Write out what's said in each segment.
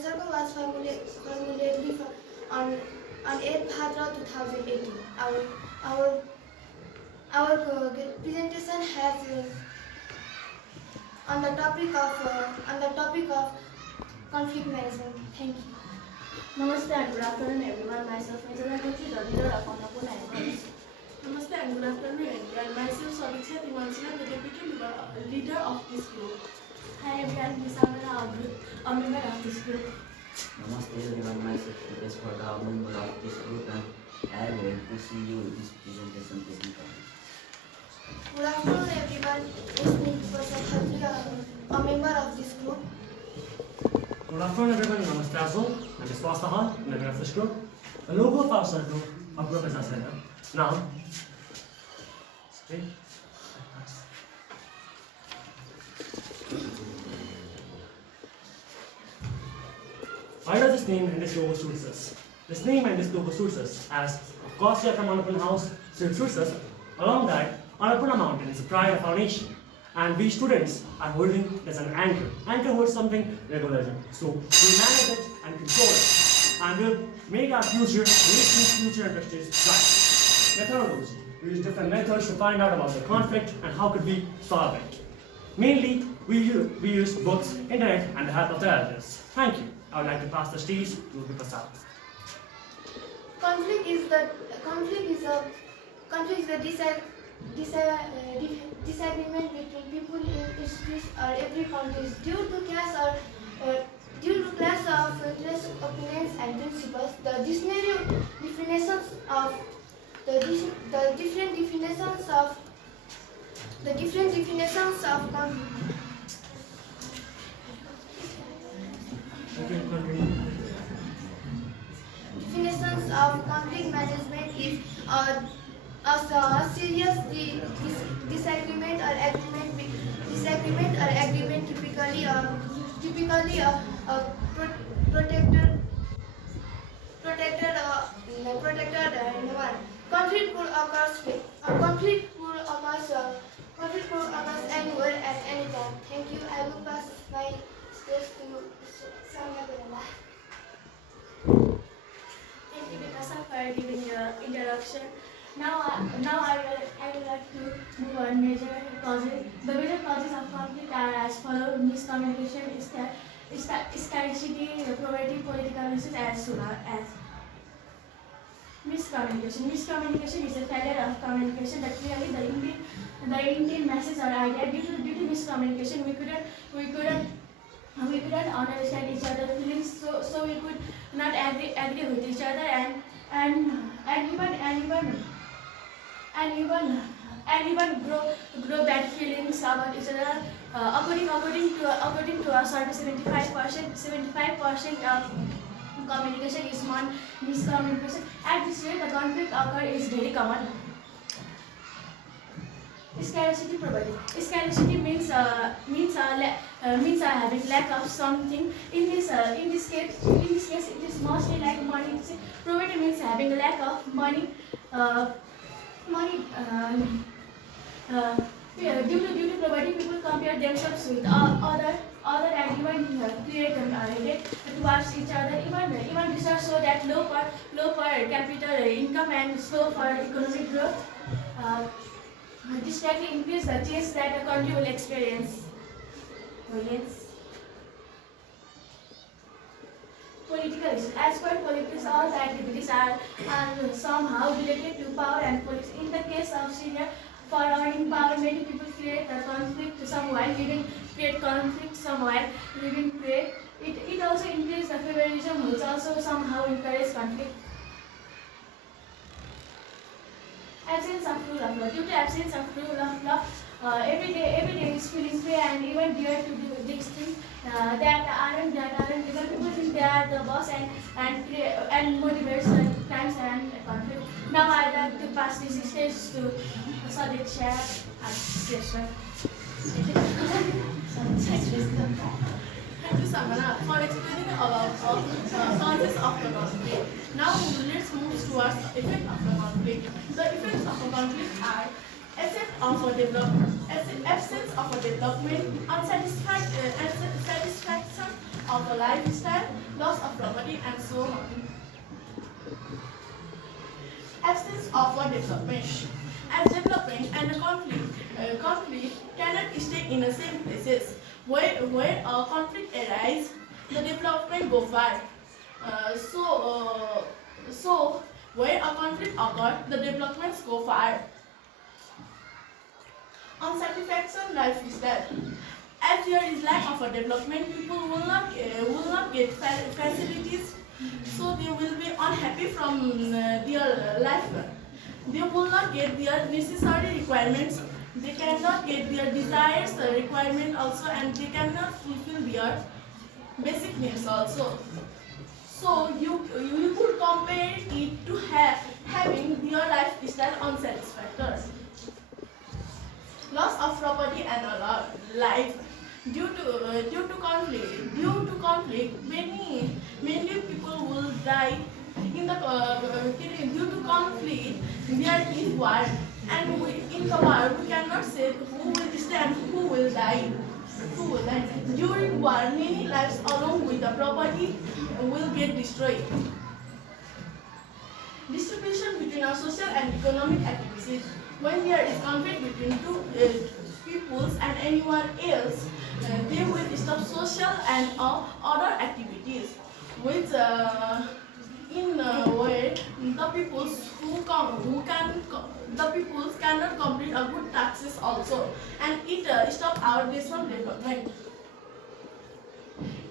circle was formulated on 8th Bhadra 2018. Our presentation has on the topic of conflict management. Thank you. Namaste and good afternoon everyone. Myself is Anakoti, the leader of Annapurna Academy. Namaste and good afternoon everyone. Myself Sabiksha Timansina, the deputy leader of this group. Hi everyone, this is Amara, a member of this group. Namaste everyone, myself is Khorda, a member of this group, and I am going to see you this presentation taking place. Good afternoon everyone. It's me, Professor Khatri, a member of this group. Good afternoon everyone, Namaste as well. I'm Swastha, member of this group. The logo of our circle, our group is as well. Now, why does this name and this logo suits us? This name and this logo suits us as, of course, we are from Annapurna House, so it suits us. Along that, Annapurna Mountain is the pride of our nation, and we students are holding it as an anchor. Anchor holds something regularly, so we manage it and control it, and we'll make our future, nation's future industries bright. Methodology. We use different methods to find out about the conflict and how could we solve it. Mainly, we use books, internet, and the help of the elders. Thank you. I would like to pass the stage to Vipasad. Conflict is the disagreement between people in institutes or every country due to clash of interests, opinions, and principles. The dictionary definitions of the different definitions of conflict. Definitions of conflict management is a serious disagreement or agreement, typically a protected one. Conflict could occur anywhere at any time. Thank you. I will pass my stage to Samya Berala. Thank you, Vikasa, for giving your introduction. Now I would like to move on major causes. The major causes of conflict are as follows: miscommunication, scarcity, poverty, political issues, as soon as miscommunication. Miscommunication is a failure of communication that clearly the intent message or idea. Due to miscommunication, we couldn't understand each other's feelings, so we could not agree with each other and even grow bad feelings about each other. According to our survey, 75% of communication is miscommunication. At this rate, the conflict occur is very common. Scarcity provided. Scarcity means having lack of something. In this case, it is mostly like money. Poverty means having a lack of money. Due to poverty, people compare themselves with other and even create hate towards each other. Even research show that low per capita income and slow for economic growth. This directly increase the chance that a country will experience violence. Political issues. As per politics, all the activities are somehow related to power and politics. In the case of Syria, for earning power, many people create a conflict somewhere, create conflict somewhere, it also increases the favorism, which also somehow encourages conflict. Absence of rule of law. Due to absence of rule of law, every day is feeling free and even dare to do these things that aren't legal. People think they are the boss and motivates crimes and conflict. Now I'd like to pass this stage to Sadiq Shah and Thank you, Samana, for explaining about causes of the conflict. Now let's move towards the effect of the conflict. The effects of a conflict are absence of a development, unsatisfaction of a lifestyle, loss of property, and so on. Absence of a development. As development and conflict cannot stay in the same places. Where a conflict arises, the development go far. So where a conflict occurs, the developments go far. Unsatisfaction lifestyle. As there is lack of a development, people will not get facilities, so they will be unhappy from their life. They will not get their necessary requirements. They cannot get their desires requirement also, and they cannot fulfill their basic needs also. So you could compare it to having your lifestyle unsatisfactory. Loss of property and life due to conflict. Many people will die in the due to conflict. There is war, and in the war we cannot say who will stand, who will die. During war, many lives along with the property will get destroyed. Distribution between our social and economic activities. When there is conflict between two peoples and anyone else, they will stop social and other activities. Which in a way, the peoples the peoples cannot complete a good taxes also, and it stop our national development.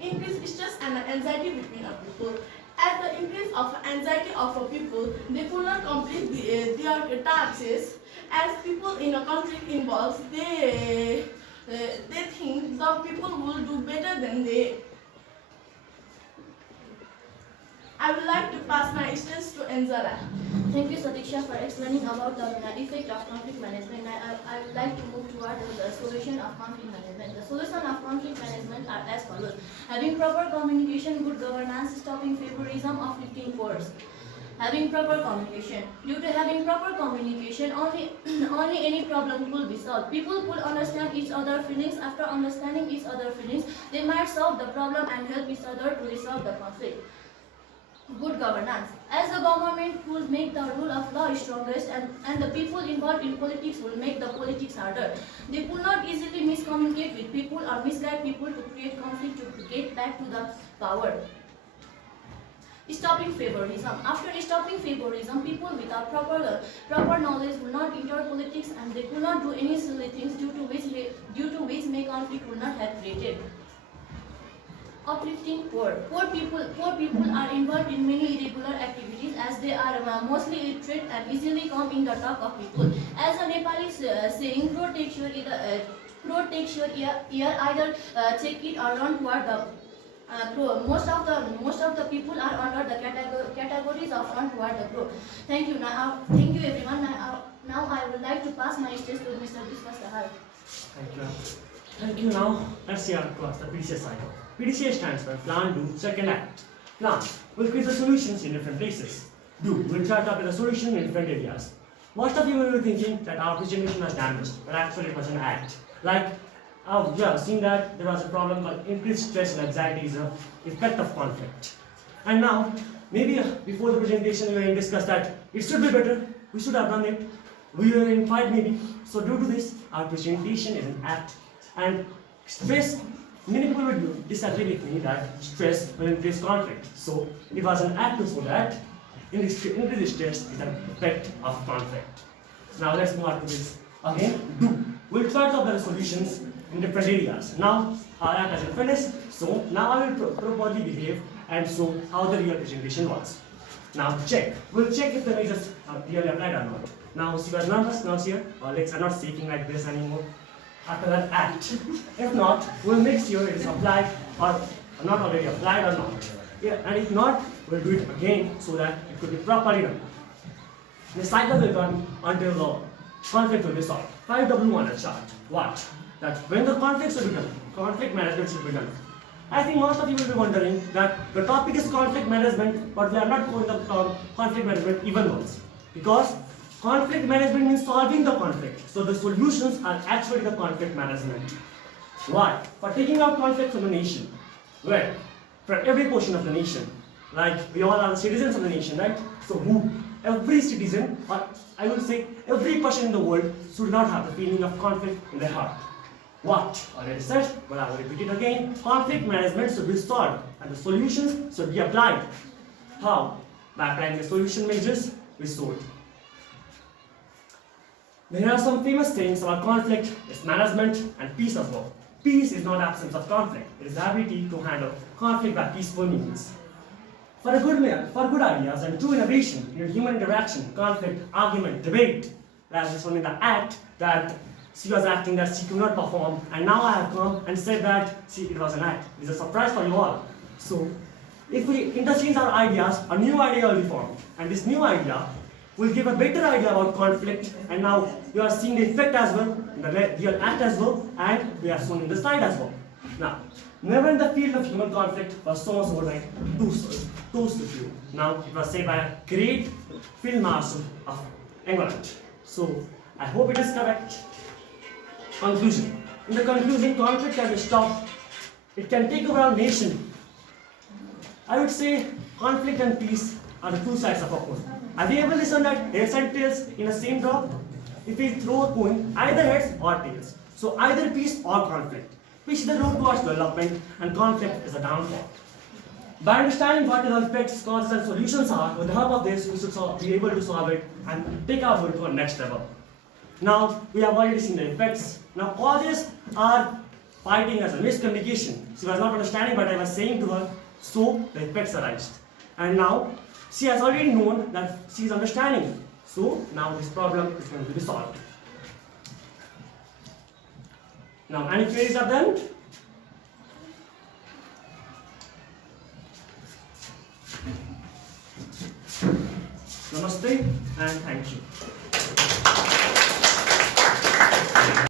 Increase stress and anxiety between our people. At the increase of anxiety of a people, they could not complete their taxes. As people in a conflict involves, they think the people will do better than they. I would like to pass my instance to Angela. Thank you, Satiksha, for explaining about the effect of conflict management. I would like to move toward the solution of conflict management. The solution of conflict management are as follows: having proper communication, good governance, stopping favorism, uplifting force. Having proper communication. Due to having proper communication, only any problem will be solved. People will understand each other's feelings. After understanding each other's feelings, they might solve the problem and help each other to resolve the conflict. Good governance. As the government will make the rule of law strongest, and the people involved in politics will make the politics harder. They will not easily miscommunicate with people or misguide people to create conflict to get back to the power. Stopping favorism. After stopping favorism, people without proper knowledge will not enter politics, and they will not do any silly things due to which may conflict will not have created. Uplifting poor. Poor people are involved in many irregular activities, as they are mostly illiterate and easily come in the talk of people. As a Nepali saying, crow takes your ear, either check it or run toward the crow. Most of the people are under the categories of run toward the crow. Thank you. Thank you everyone. Now I would like to pass my stage to Mr. Biswas Sahar. Thank you. Thank you. Now let's see our class, the PDCA cycle. PDCA stands for Plan, Do, Second Act. Plan will create the solutions in different places. Do will try to apply the solution in different areas. Most of you will be thinking that our presentation was damaged, but actually it was an act. Like, we have seen that there was a problem called increased stress and anxiety is an effect of conflict. And now, maybe before the presentation we will discuss that it should be better, we should have done it, we were in fight maybe. So due to this, our presentation is an act. And stress, many people would disagree with me that stress will increase conflict. So it was an act to show that increased stress is an effect of conflict. Now let's move on to this. Again, do. We'll try to apply the solutions in different areas. Now our act has been finished. So now I will properly behave and show how the real presentation was. Now check. We'll check if the measures are really applied or not. Now she was nervous, now here our legs are not shaking like this anymore. After that, act. If not, we'll make sure it is applied or not already applied or not. Yeah, and if not, we'll do it again so that it could be properly done. The cycle will run until the conflict will be solved. 5W on a chart. What? That when the conflict should be done, conflict management should be done. I think most of you will be wondering that the topic is conflict management, but we are not going to conflict management even once. Because conflict management means solving the conflict. So the solutions are actually the conflict management. Why? For taking out conflict from a nation, where for every portion of the nation. Like we all are the citizens of the nation, right? So every citizen, or I would say every person in the world should not have the feeling of conflict in their heart. What? Already said, but I will repeat it again. Conflict management should be solved and the solutions should be applied. How? By applying the solution measures we sought. There are some famous sayings about conflict, its management, and peace as well. Peace is not absence of conflict, it is the ability to handle conflict by peaceful means. For good ideas and true innovation in human interaction, conflict, argument, debate, as is shown in the act that she was acting that she could not perform, and now I have come and said that it was an act. It is a surprise for you all. So, if we interchange our ideas, a new idea will be formed, and this new idea will give a better idea about conflict, and now you are seeing the effect as well, the real act as well, and we are shown in the slide as well. Now, never in the field of human conflict was so much overnight too few. Now, it was said by a great field marshal of England. So, I hope it is correct. Conclusion. In the conclusion, conflict can be stopped. It can take over our nation. I would say conflict and peace are the two sides of a coin. Have you ever listened that heads and tails in the same drop? If we throw a coin, either heads or tails. So either peace or conflict. Peace is the road towards development and conflict is a downfall. By understanding what the effects, causes and solutions are, with the help of this, we should be able to solve it and take our world to a next level. Now, we have already seen the effects. Now, causes are fighting as a miscommunication. She was not understanding what I was saying to her, so the effects arised. And now, she has already known that she is understanding. So, now this problem is going to be solved. Now, any queries are done? Namaste and thank you.